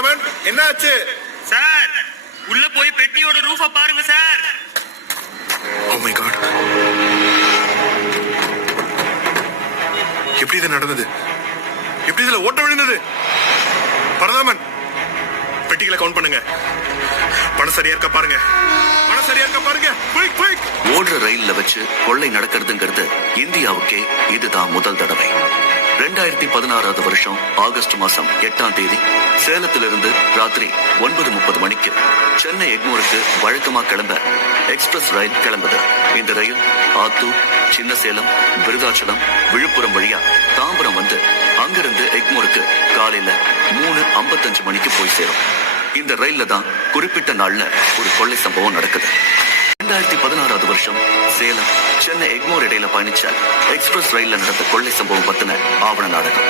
பரந்தாமன், என்ன ஆச்சு? சார், உள்ள போய் பெட்டியோட ரூஃப பாருங்க சார். Oh my God. எப்படி இது நடந்தது? எப்படி இதுல ஓட்ட விழுந்தது? பரந்தாமன், பெட்டிகளை கவுண்ட் பண்ணுங்க. பணம் சரியா இருக்க பாருங்க. பணம் சரியா இருக்க பாருங்க. Quick quick. ஓடுற ரயில்ல வச்சு கொள்ளை நடக்கிறதுங்கிறது இந்தியாவுக்கே இதுதான் முதல் தடவை. 2016 வருஷம் ஆகஸ்ட் மாசம் 8ஆம் தேதி சேலத்திலிருந்து ராத்திரி 9:30 மணிக்கு சென்னை எக்மோருக்கு வழக்கமா கிளம்ப எக்ஸ்பிரஸ் ரயில் கிளம்புது. இந்த ரயில் ஆத்தூர், சின்ன சேலம், விருதாச்சலம், விழுப்புரம் வழியா தாம்பரம் வந்து அங்கிருந்து எக்மோருக்கு காலையில 3:55 மணிக்கு போய் சேரும். இந்த ரயில்ல தான் குறிப்பிட்ட நாள்ல ஒரு கொள்ளை சம்பவம் நடக்குது. 2016 வருஷம் சேலம், சென்னை எக்மோர் இடையில பயணிச்ச எக்ஸ்பிரஸ் ரயில்ல நடந்த கொள்ளை சம்பவம் பத்தின ஆவண நாடகம்.